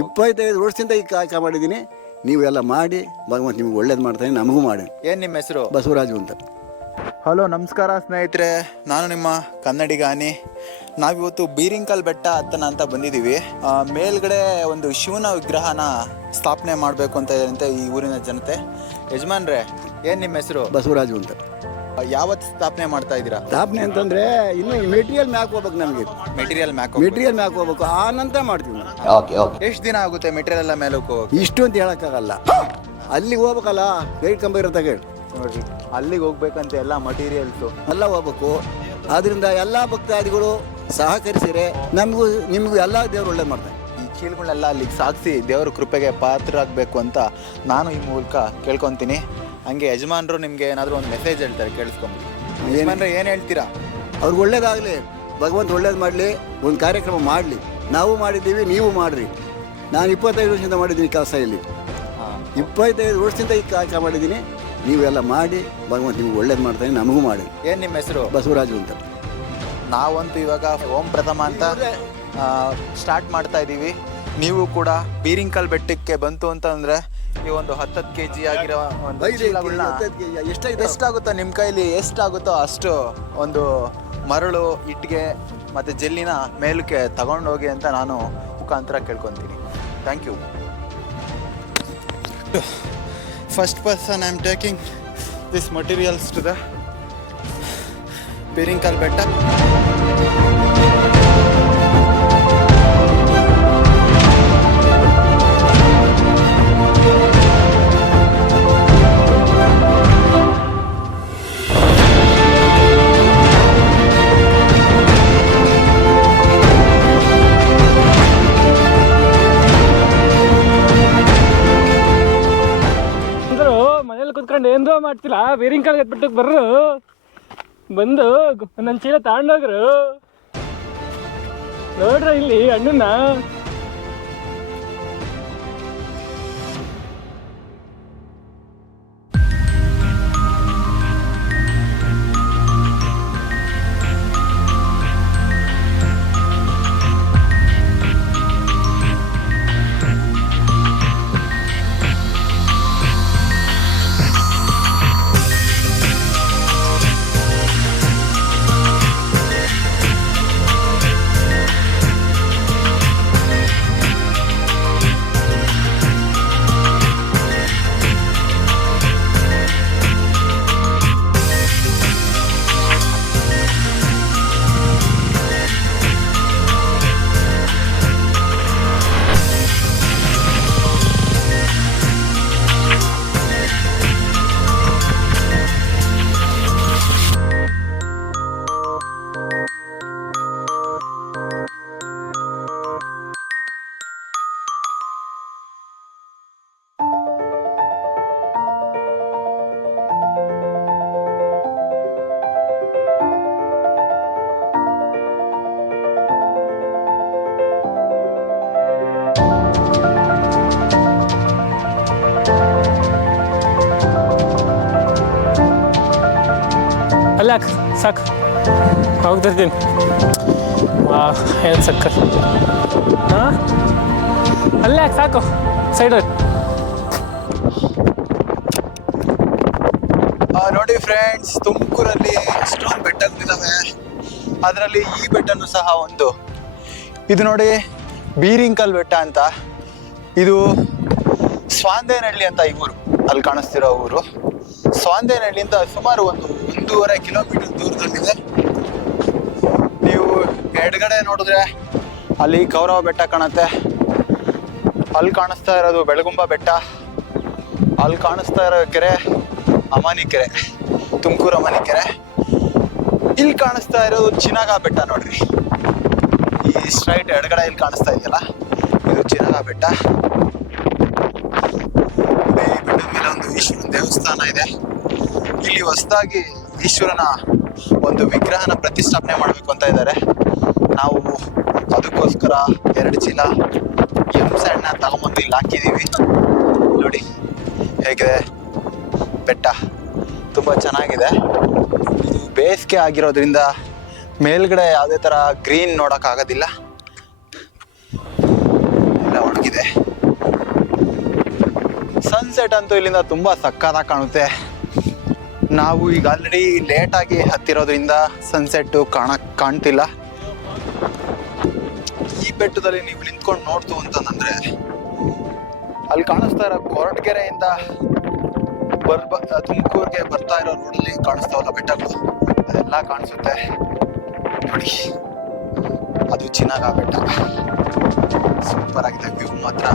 25 ವರ್ಷದಿಂದ ಈ ಕಾಯಕ ಮಾಡಿದ್ದೀನಿ. ನೀವೆಲ್ಲ ಮಾಡಿ ಭಗವಂತ ನಿಮ್ಗೆ ಒಳ್ಳೇದು ಮಾಡ್ತಾನೆ, ನಮಗೂ ಮಾಡಿ. ಏನು ನಿಮ್ಮ ಹೆಸರು? ಬಸವರಾಜು ಅಂತ. ಹಲೋ, ನಮಸ್ಕಾರ ಸ್ನೇಹಿತರೆ, ನಾನು ನಿಮ್ಮ ಕನ್ನಡಿಗ ಆನಿ. ನಾವಿವತ್ತು ಬೀರಿಂಕಲ್ ಬೆಟ್ಟ ಹತ್ತನ ಅಂತ ಬಂದಿದ್ದೀವಿ. ಮೇಲ್ಗಡೆ ಒಂದು ಶಿವನ ವಿಗ್ರಹನ ಸ್ಥಾಪನೆ ಮಾಡಬೇಕು ಅಂತ ಇದ್ದಂತೆ ಈ ಊರಿನ ಜನತೆ. ಯಜಮಾನ್ರೆ, ಏನು ನಿಮ್ಮ ಹೆಸರು? ಬಸವರಾಜು ಅಂತ. ಯಾವತ್ತು ಸ್ಥಾಪನೆ ಮಾಡ್ತಾ ಇದ್ದೀರಾ? ಸ್ಥಾಪನೆ ಅಂತಂದರೆ ಇನ್ನು ಮೆಟೀರಿಯಲ್ ಮ್ಯಾಕ್ ಹೋಗ್ಬೇಕು. ನಮಗೆ ಮೆಟೀರಿಯಲ್ ಮ್ಯಾಕ್ ಹೋಗ್ಬೇಕು, ಆ ನಂತರ ಮಾಡ್ತೀವಿ ನಾವು. ಎಷ್ಟು ದಿನ ಆಗುತ್ತೆ ಮೆಟೀರಿಯಲ್ ಎಲ್ಲ ಮೇಲೆ ಹೋಗೋಕೆ? ಇಷ್ಟು ಅಂತ ಹೇಳೋಕ್ಕಾಗಲ್ಲ. ಅಲ್ಲಿಗೆ ಹೋಗ್ಬೇಕಲ್ಲ, ಗೈಡ್ ಕಂಬ ಇರತ್ತಾಗ ನೋಡ್ರಿ, ಅಲ್ಲಿಗೆ ಹೋಗ್ಬೇಕಂತ ಎಲ್ಲ ಮಟೀರಿಯಲ್ಸು ಎಲ್ಲ ಹೋಗ್ಬೇಕು. ಆದ್ದರಿಂದ ಎಲ್ಲ ಭಕ್ತಾದಿಗಳು ಸಹಕರಿಸಿದರೆ ನಮಗೂ ನಿಮಗೂ ಎಲ್ಲ ದೇವರು ಒಳ್ಳೇದು ಮಾಡ್ತಾರೆ. ಈ ಚೀಲಗಳನ್ನೆಲ್ಲ ಅಲ್ಲಿಗೆ ಸಾಗಿಸಿ ದೇವರ ಕೃಪೆಗೆ ಪಾತ್ರರಾಗಬೇಕು ಅಂತ ನಾನು ಈ ಮೂಲಕ ಕೇಳ್ಕೊತೀನಿ. ಹಂಗೆ ಯಜಮಾನರು ನಿಮಗೆ ಏನಾದರೂ ಒಂದು ಮೆಸೇಜ್ ಹೇಳ್ತಾರೆ, ಕೇಳಿಸ್ಕೊಂಬಿಡಿ. ಯಜಮಾನ್ರೆ, ಏನು ಹೇಳ್ತೀರಾ? ಅವ್ರಿಗೆ ಒಳ್ಳೇದಾಗಲಿ, ಭಗವಂತ ಒಳ್ಳೇದು ಮಾಡಲಿ, ಒಂದು ಕಾರ್ಯಕ್ರಮ ಮಾಡಲಿ. ನಾವು ಮಾಡಿದ್ದೀವಿ, ನೀವು ಮಾಡಿರಿ. ನಾನು 25 ವರ್ಷದಿಂದ ಮಾಡಿದ್ದೀನಿ ಕೆಲಸ ಇಲ್ಲಿ. 25 ವರ್ಷದಿಂದ ಈ ಕಾರ್ಯ ಮಾಡಿದ್ದೀನಿ. ನೀವೆಲ್ಲ ಮಾಡಿ ಭಗವಂತ ನಿಮ್ಗೆ ಒಳ್ಳೇದು ಮಾಡ್ತಾನೆ, ನಮಗೂ ಮಾಡಿ. ಏನು ನಿಮ್ಮ ಹೆಸರು? ಬಸವರಾಜು ಅಂತ. ನಾವಂತೂ ಇವಾಗ ಓಂ ಪ್ರಥಮ ಅಂತ ಸ್ಟಾರ್ಟ್ ಮಾಡ್ತಾ ಇದ್ದೀವಿ. ನೀವು ಕೂಡ ಬೀರಿಂಕಲ್ ಬೆಟ್ಟಕ್ಕೆ ಬಂತು ಅಂತಂದರೆ ಈ ಒಂದು 10 kg ಆಗಿರೋ ಒಂದು ಚೀಲಗಳನ್ನ ಎಷ್ಟಾಗುತ್ತೋ ನಿಮ್ಮ ಕೈಲಿ ಎಷ್ಟಾಗುತ್ತೋ ಅಷ್ಟು ಒಂದು ಮರಳು, ಇಟ್ಟಿಗೆ ಮತ್ತು ಜೆಲ್ಲಿನ ಮೇಲಕ್ಕೆ ತಗೊಂಡೋಗಿ ಅಂತ ನಾನು ಮುಖಾಂತರ ಕೇಳ್ಕೊತೀನಿ. Thank you. First person I am taking this materials to the Birinkal Betta. ಕುತ್ಕೊಂಡು ಏನೋ ಮಾಡ್ತಿಲ್ಲ, ಬೀರಿಂಕಲ್ ಬಿಟ್ಟಕ್ಕೆ ಬರ್ರು, ಬಂದು ನನ್ನ ಚೀಲ ತಗೊಂಡೋಗ್ರು. ನೋಡ್ರ ಇಲ್ಲಿ ಅಣ್ಣನ. ಅಲ್ಲ ಸಾಕು, ಹೋಗ್ತಿರ್ತೀನಿ. ಏನು ಸಕ್ಕ, ಹಾಂ ಅಲ್ಲ ಸಾಕು, ಸೈಡ್. ನೋಡಿ ಫ್ರೆಂಡ್ಸ್, ತುಮಕೂರಲ್ಲಿ ಎಷ್ಟೊಂದು ಬೆಟ್ಟಗಳಿದ್ದಾವೆ. ಅದರಲ್ಲಿ ಈ ಬೆಟ್ಟನೂ ಸಹ ಒಂದು. ಇದು ನೋಡಿ, ಬೀರಿಂಕಲ್ ಬೆಟ್ಟ ಅಂತ. ಇದು ಸ್ವಾಂದೇನಹಳ್ಳಿ ಅಂತ ಈ ಊರು, ಅಲ್ಲಿ ಕಾಣಿಸ್ತಿರೋ ಊರು. ಸ್ವಾಂದೇನಹಳ್ಳಿಯಿಂದ ಸುಮಾರು 1.5 ಕಿಲೋಮೀಟರ್ ದೂರದಲ್ಲಿದೆ. ನೀವು ಎಡಗಡೆ ನೋಡಿದ್ರೆ ಅಲ್ಲಿ ಕೌರವ ಬೆಟ್ಟ ಕಾಣುತ್ತೆ. ಅಲ್ಲಿ ಕಾಣಿಸ್ತಾ ಇರೋದು ಬೆಳಗುಂಬ ಬೆಟ್ಟ. ಅಲ್ಲಿ ಕಾಣಿಸ್ತಾ ಇರೋ ಕೆರೆ ಅಮಾನಿ ಕೆರೆ, ತುಮಕೂರು ಅಮಾನಿ ಕೆರೆ. ಇಲ್ಲಿ ಕಾಣಿಸ್ತಾ ಇರೋದು ಚಿನಾಗ ಬೆಟ್ಟ. ನೋಡ್ರಿ, ಈ ಸ್ಟ್ರೈಟ್ ಎಡಗಡೆ ಇಲ್ಲಿ ಕಾಣಿಸ್ತಾ ಇದೆಯಲ್ಲ, ಇದು ಚಿನಾಗ ಬೆಟ್ಟ. ಈ ಬೆಟ್ಟದ ಮೇಲೆ ಒಂದು ಈಶ್ವರನ ದೇವಸ್ಥಾನ ಇದೆ. ಇಲ್ಲಿ ಹೊಸದಾಗಿ ಈಶ್ವರನ ಒಂದು ವಿಗ್ರಹನ ಪ್ರತಿಷ್ಠಾಪನೆ ಮಾಡಬೇಕು ಅಂತ ಇದ್ದಾರೆ. ನಾವು ಅದಕ್ಕೋಸ್ಕರ 2 ಚೀಲ ಎಮ್ಸಣ್ಣ ತಗೊಂಬಂದು ಇಲ್ಲಿ ಹಾಕಿದ್ದೀವಿ. ನೋಡಿ ಹೇಗಿದೆ ಬೆಟ್ಟ, ತುಂಬ ಚೆನ್ನಾಗಿದೆ. ಇದು ಬೇಸಿಗೆ ಆಗಿರೋದ್ರಿಂದ ಮೇಲ್ಗಡೆ ಯಾವುದೇ ಥರ ಗ್ರೀನ್ ನೋಡೋಕ್ಕಾಗೋದಿಲ್ಲ, ಎಲ್ಲ ಒಣಗಿದೆ. ಸನ್ಸೆಟ್ ಅಂತೂ ಇಲ್ಲಿಂದ ತುಂಬ ಸಕ್ಕತ್ತಾಗಿ ಕಾಣುತ್ತೆ. ನಾವು ಈಗ ಆಲ್ರೆಡಿ ಲೇಟಾಗಿ ಹತ್ತಿರೋದ್ರಿಂದ ಸನ್ಸೆಟ್ಟು ಕಾಣ್ತಿಲ್ಲ. ಈ ಬೆಟ್ಟದಲ್ಲಿ ನೀವು ನಿಂತ್ಕೊಂಡು ನೋಡ್ತು ಅಂತಂದ್ರೆ ಅಲ್ಲಿ ಕಾಣಿಸ್ತಾ ಇರೋ ಕೊರಟಗೆರೆಯಿಂದ ತುಮಕೂರಿಗೆ ಬರ್ತಾ ಇರೋ ರೋಡಲ್ಲಿ ಕಾಣಿಸ್ತಾವಲ್ಲ ಬೆಟ್ಟಗಳು, ಅದೆಲ್ಲ ಕಾಣಿಸುತ್ತೆ ನೋಡಿ. ಅದು ಚಿನಾಗ ಬೆಟ್ಟ, ಸೂಪರ್ ಆಗಿದೆ ವ್ಯೂ ಮಾತ್ರ.